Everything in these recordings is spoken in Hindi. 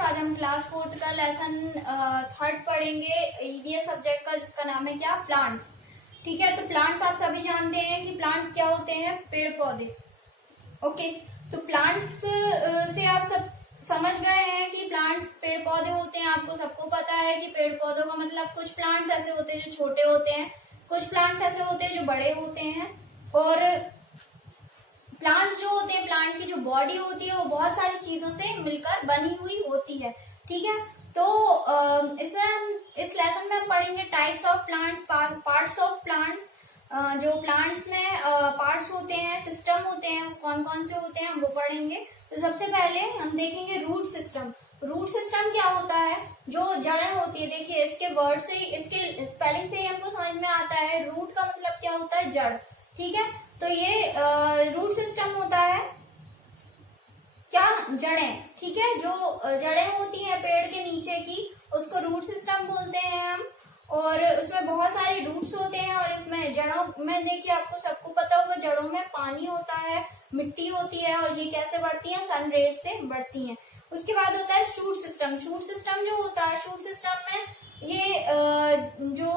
आज हम क्लास 4th का लेसन 3rd पढ़ेंगे ईवीएस सब्जेक्ट का, जिसका नाम है क्या, प्लांट्स। ठीक है, तो प्लांट्स आप सभी जानते हैं कि प्लांट्स क्या होते हैं, पेड़ पौधे। ओके, तो प्लांट्स से आप सब समझ गए हैं कि प्लांट्स पेड़ पौधे होते हैं। आपको सबको पता है कि पेड़ पौधों का मतलब कुछ प्लांट्स ऐसे होते हैं जो छोटे होते हैं, कुछ प्लांट्स ऐसे होते हैं जो बड़े होते हैं। और प्लांट्स जो होते हैं, प्लांट की जो बॉडी होती है वो बहुत सारी चीजों से मिलकर बनी हुई होती है। ठीक है, तो इसमें हम इस लेसन में हम पढ़ेंगे types of plants, parts of plants. जो प्लांट्स में पार्ट्स होते हैं, सिस्टम होते हैं, कौन कौन से होते हैं वो पढ़ेंगे। तो सबसे पहले हम देखेंगे रूट सिस्टम। रूट सिस्टम क्या होता है, जो जड़ें होती है। देखिए, इसके वर्ड से, इसके स्पेलिंग से ही हमको समझ में आता है रूट का मतलब क्या होता है, जड़। ठीक है, तो ये रूट सिस्टम होता है क्या, जड़ें। ठीक है, जो जड़ें होती हैं पेड़ के नीचे की, उसको रूट सिस्टम बोलते हैं हम। और उसमें बहुत सारे रूट्स होते हैं। और इसमें जड़ों में देखिए, आपको सबको पता होगा, जड़ों में पानी होता है, मिट्टी होती है, और ये कैसे बढ़ती है, सन रेज से बढ़ती हैं। उसके बाद होता है शूट सिस्टम। शूट सिस्टम जो होता है, शूट सिस्टम में ये जो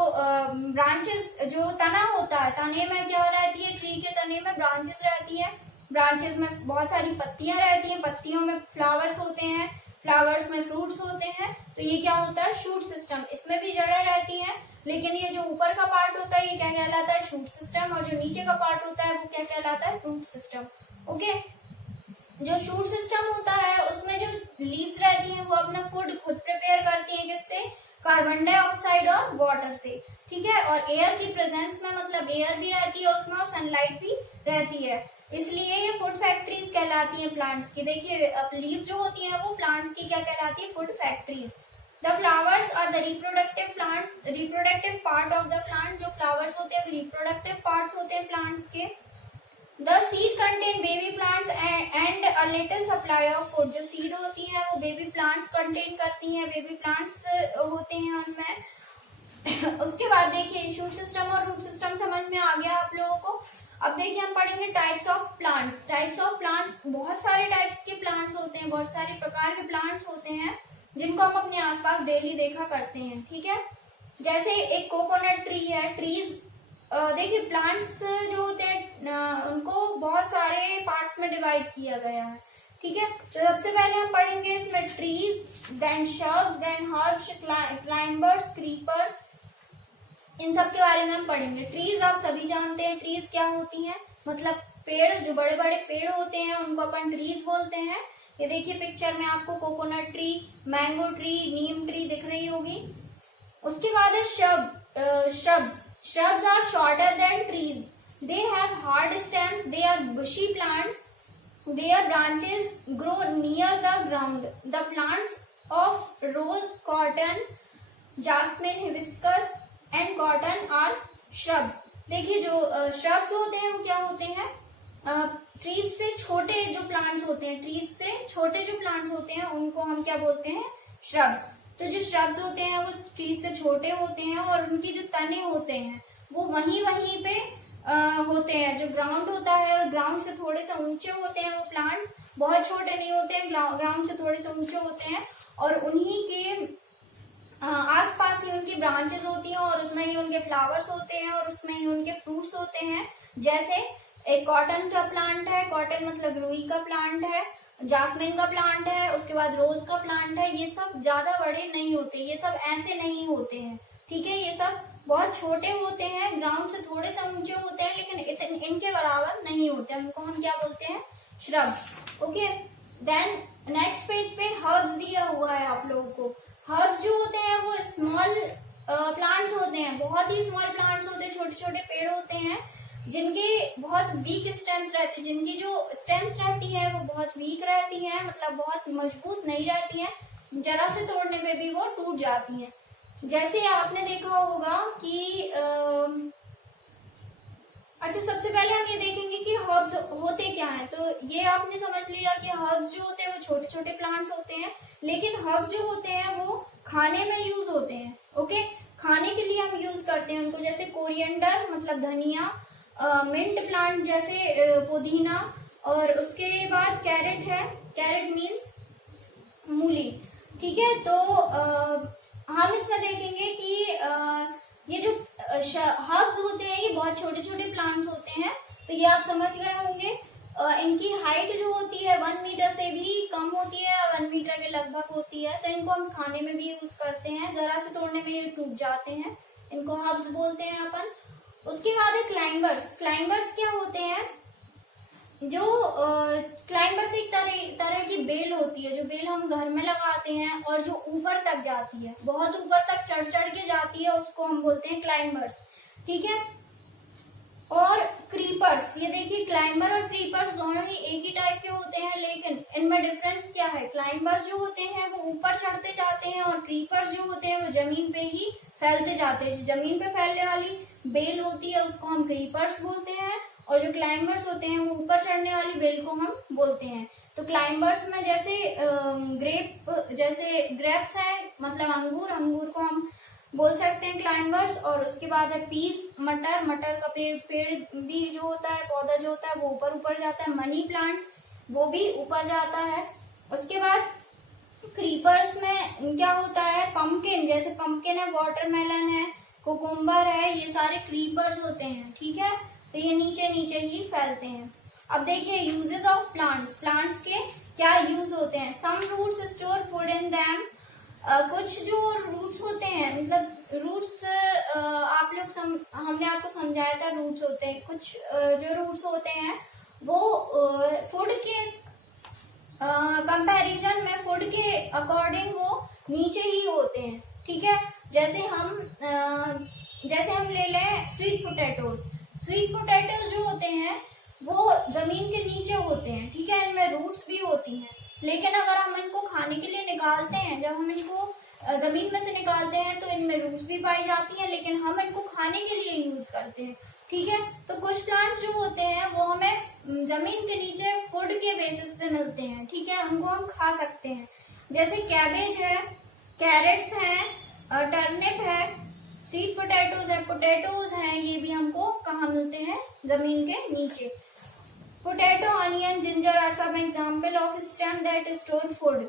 ब्रांचेस, जो तना होता है, तने में क्या रहती है, ट्री के तने में ब्रांचेस रहती है। ब्रांचेस में बहुत सारी पत्तियां रहती हैं, पत्तियों में फ्लावर्स होते हैं, फ्लावर्स में फ्रूट्स होते हैं। तो ये क्या होता है, शूट सिस्टम। इसमें भी जड़ें रहती हैं, लेकिन ये जो ऊपर का पार्ट होता है ये क्या कहलाता है, शूट सिस्टम। और जो नीचे का पार्ट होता है वो क्या कहलाता है, रूट सिस्टम। ओके, जो शूट सिस्टम होता है उसमें जो लीव्स रहती हैं वो अपना फूड खुद प्रिपेयर करती हैं, किससे, कार्बन डाइऑक्साइड और वाटर से। ठीक है, और एयर की प्रेजेंस में, मतलब एयर भी रहती है उसमें और सनलाइट भी रहती है, इसलिए ये फूड फैक्ट्रीज कहलाती हैं प्लांट्स की। देखिए, अब लीव जो होती हैं वो प्लांट्स की क्या कहलाती है, food factories. The flowers are the reproductive plant, reproductive part of the plant. जो फ्लावर्स होते हैं रिप्रोडक्टिव पार्ट्स होते हैं प्लांट्स के। The seed contain baby plants and a little supply of food. जो सीड होती है वो बेबी प्लांट्स कंटेन करती हैं, बेबी प्लांट्स होते हैं उनमें। उसके बाद देखिए, शूट सिस्टम और रूट सिस्टम समझ में आ गया आप लोगों को। अब देखिए, हम पढ़ेंगे types of plants. Types of plants, बहुत सारे टाइप्स के प्लांट्स होते हैं, बहुत सारे प्रकार के प्लांट्स होते हैं जिनको हम अपने आसपास डेली देखा करते हैं। ठीक है, जैसे एक कोकोनट ट्री है। ट्रीज, देखिए प्लांट्स जो होते हैं उनको बहुत सारे पार्ट्स में डिवाइड किया गया है। ठीक है, तो सबसे पहले हम पढ़ेंगे इसमें trees, then shrubs, then herbs, climbers, creepers, इन सब के बारे में हम पढ़ेंगे। ट्रीज आप सभी जानते हैं, ट्रीज क्या होती हैं, मतलब पेड़, जो बड़े बड़े पेड़ होते हैं उनको अपन ट्रीज बोलते हैं। ये देखिए पिक्चर में आपको कोकोनट ट्री, मैंगो ट्री, नीम ट्री दिख रही होगी। उसके बाद है shrubs. Shrubs are shorter than trees. They have hard stems. They are bushy plants. Their branches grow near the ground. The plants of rose, cotton, jasmine, hibiscus and cotton are shrubs. देखिए, जो shrubs होते हैं वो क्या होते हैं, ट्रीज से छोटे जो प्लांट्स होते हैं, ट्रीज से छोटे जो प्लांट्स होते हैं उनको हम क्या बोलते हैं, shrubs. तो जो श्रब्स होते हैं वो ट्रीज से छोटे होते हैं और उनकी जो तने होते हैं वो वहीं पे होते हैं। जो ग्राउंड होता है, और ग्राउंड से थोड़े से ऊंचे होते हैं वो प्लांट्स, बहुत छोटे नहीं होते हैं, ग्राउंड से थोड़े से ऊंचे होते हैं। और उन्हीं के आसपास ही उनकी ब्रांचेस होती हैं और उसमें ही उनके फ्लावर्स होते हैं और उसमें ही उनके फ्रूट्स होते हैं। जैसे एक कॉटन का प्लांट है, कॉटन मतलब रुई का प्लांट है, जास्मिन का प्लांट है, उसके बाद रोज का प्लांट है। ये सब ज्यादा बड़े नहीं होते, ये सब ऐसे नहीं होते हैं। ठीक है, ये सब बहुत छोटे होते हैं, ग्राउंड से थोड़े से ऊंचे होते हैं, लेकिन इनके बराबर नहीं होते। उनको हम क्या बोलते हैं, shrubs. Okay, then next page पे हर्ब्स दिया हुआ है आप लोगों को। हर्ब्स जो होते हैं वो स्मॉल प्लांट्स होते हैं, बहुत ही स्मॉल प्लांट्स होते हैं, छोटे छोटे पेड़ होते हैं जिनके बहुत वीक स्टेम्स रहते हैं। जिनकी जो स्टेम्स रहती है वो बहुत वीक रहती हैं, मतलब बहुत मजबूत नहीं रहती हैं, जरा से तोड़ने पे भी वो टूट जाती हैं। जैसे आपने देखा होगा कि अच्छा, सबसे पहले हम ये देखेंगे कि हर्ब्स होते क्या हैं। तो ये आपने समझ लिया कि हर्ब्स जो होते हैं वो छोटे छोटे प्लांट्स होते हैं, लेकिन हर्ब्स जो होते हैं वो खाने में यूज होते हैं। ओके, खाने के लिए हम यूज करते हैं उनको, जैसे कोरिएंडर मतलब धनिया, मिंट प्लांट जैसे पुदीना, और उसके बाद कैरेट है, कैरेट मीन्स मूली। ठीक है, तो हम इसमें देखेंगे कि ये जो हर्ब्स होते हैं ये बहुत छोटे छोटे प्लांट्स होते हैं, तो ये आप समझ गए होंगे। इनकी हाइट जो होती है 1 मीटर से भी कम होती है, 1 मीटर के लगभग होती है। तो इनको हम खाने में भी यूज करते हैं, जरा से तोड़ने में ये टूट जाते हैं, इनको हर्ब्स बोलते हैं अपन। उसके बाद है क्लाइंबर्स। क्लाइंबर्स क्या होते हैं? जो क्लाइंबर्स एक तरह की बेल होती है, जो बेल हम घर में लगाते हैं और जो ऊपर तक जाती है, बहुत ऊपर तक चढ़ चढ़ के जाती है, उसको हम बोलते हैं क्लाइंबर्स। ठीक है, और क्रीपर्स, ये देखिए क्लाइंबर और क्रीपर्स दोनों ही एक ही टाइप के होते हैं, लेकिन इनमें डिफरेंस क्या है? क्लाइंबर्स जो होते हैं वो ऊपर चढ़ते जाते हैं और क्रीपर्स जो होते हैं वो जमीन पे ही फैलते जाते हैं। जो जमीन पे फैलने वाली बेल होती है उसको हम क्रीपर्स बोलते हैं, और जो क्लाइंबर्स होते हैं वो ऊपर चढ़ने वाली बेल को हम बोलते हैं। तो क्लाइंबर्स में जैसे ग्रेप्स है, मतलब अंगूर को हम बोल सकते हैं क्लाइंबर्स। और उसके बाद है पीस, मटर का पेड़ भी जो होता है, पौधा जो होता है वो ऊपर जाता है। मनी प्लांट वो भी ऊपर जाता है। उसके बाद क्रीपर्स में क्या होता है? पंपकिन, जैसे पंपकिन है, वाटरमेलन है, कुकुम्बर है, ये सारे क्रीपर्स होते हैं। ठीक है, तो ये नीचे नीचे ही फैलते हैं। अब देखिए यूजेस ऑफ प्लांट्स। प्लांट्स के क्या यूज होते हैं? Some roots store food in them. कुछ जो रूट्स होते हैं, मतलब रूट्स हमने आपको समझाया था रूट्स होते हैं। कुछ जो रूट्स होते हैं वो फूड के कंपैरिजन में, फूड के अकॉर्डिंग वो नीचे ही होते हैं। ठीक है, जैसे हम ले लें स्वीट पोटैटोज। स्वीट पोटैटोज जो होते हैं वो जमीन के नीचे होते हैं। ठीक है, इनमें रूट्स भी होती हैं, लेकिन अगर हम इनको खाने के लिए निकालते हैं, जब हम इनको जमीन में से निकालते हैं तो इनमें रूट्स भी पाई जाती हैं, लेकिन हम इनको खाने के लिए यूज करते हैं। ठीक है, तो कुछ प्लांट्स जो होते हैं वो हमें जमीन के नीचे फूड के बेसिस पे मिलते हैं। ठीक है, उनको हम खा सकते हैं, जैसे कैबेज है, कैरेट्स हैं, टर्निप है, स्वीट पोटैटोज है, पोटैटोज हैं, ये भी हमको कहाँ मिलते हैं? जमीन के नीचे। Potato, onion, ginger are some example of stem that store food.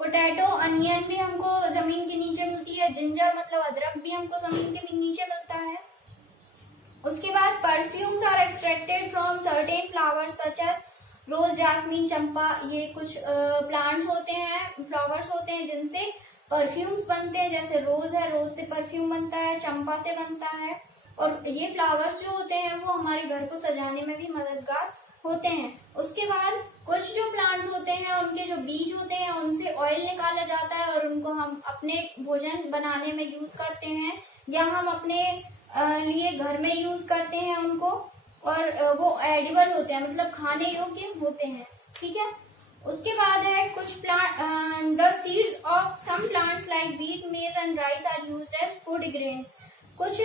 Potato, onion भी हमको जमीन के नीचे मिलती है, जिंजर मतलब अदरक भी हमको जमीन के नीचे मिलता है। उसके बाद perfumes are extracted from certain flowers such as rose, jasmine, champa. ये कुछ प्लांट्स होते हैं, फ्लावर्स होते हैं जिनसे परफ्यूम्स बनते हैं, जैसे रोज है, रोज से परफ्यूम बनता है, चंपा से बनता है। और ये फ्लावर्स जो होते हैं वो हमारे घर को सजाने में भी मददगार होते हैं। उसके बाद कुछ जो प्लांट्स होते हैं उनके जो बीज होते हैं उनसे ऑयल निकाला जाता है और उनको हम अपने भोजन बनाने में यूज करते हैं, या हम अपने लिए घर में यूज करते हैं उनको, और वो एडिबल होते हैं, मतलब खाने योग्य होते हैं। ठीक है, उसके बाद है कुछ plant, the seeds of some plants like wheat, maize and rice are used as food grains. कुछ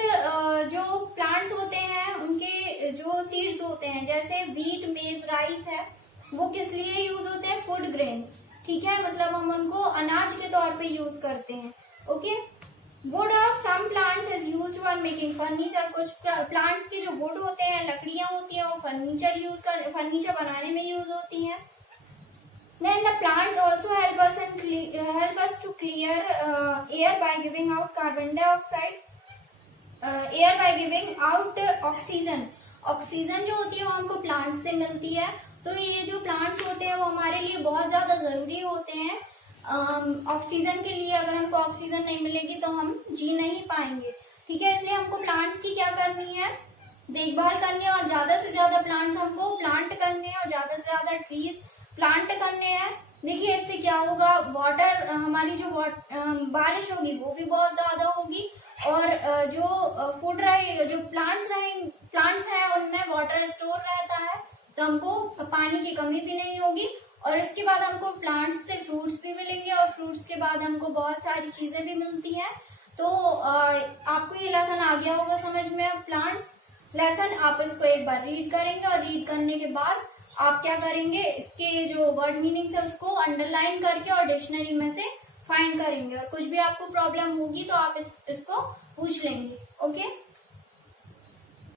जो प्लांट्स होते हैं उनके जो सीड्स होते हैं, जैसे व्हीट, मेज, राइस है, वो किस लिए यूज होते हैं? Food grains. ठीक है, मतलब हम उनको अनाज के तौर पे यूज करते हैं। Okay, wood of some plants is used for making furniture. कुछ प्लांट्स के जो वुड होते हैं, लकड़ियां होती हैं, वो फर्नीचर बनाने में यूज होती हैं। Then the plants also help us to clear air by giving out carbon dioxide, air by giving out oxygen. Oxygen जो होती है वो हमको प्लांट्स से मिलती है। तो ये जो प्लांट्स होते हैं वो हमारे लिए बहुत ज्यादा जरूरी होते हैं ऑक्सीजन के लिए। अगर हमको ऑक्सीजन नहीं मिलेगी तो हम जी नहीं पाएंगे। ठीक है, इसलिए हमको प्लांट्स की क्या करनी है? देखभाल करनी है, और ज्यादा से ज्यादा प्लांट्स हमको प्लांट करने हैं, और ज्यादा से ज्यादा ट्रीज प्लांट करने हैं। देखिए इससे क्या होगा? वाटर, हमारी जो बारिश होगी वो भी बहुत ज्यादा होगी, और जो फूड रहेगा, जो प्लांट्स हैं उनमें वाटर स्टोर रहता है, तो हमको पानी की कमी भी नहीं होगी। और इसके बाद हमको प्लांट्स से फ्रूट्स भी मिलेंगे, और फ्रूट्स के बाद हमको बहुत सारी चीजें भी मिलती हैं। तो आपको ये लेसन आ गया होगा समझ में। अब प्लांट्स लेसन आप इसको एक बार रीड करेंगे, और रीड करने के बाद आप क्या करेंगे? इसके जो वर्ड मीनिंग्स है उसको अंडरलाइन करके और डिक्शनरी में से फाइंड करेंगे, और कुछ भी आपको प्रॉब्लम होगी तो आप इसको पूछ लेंगे। ओके।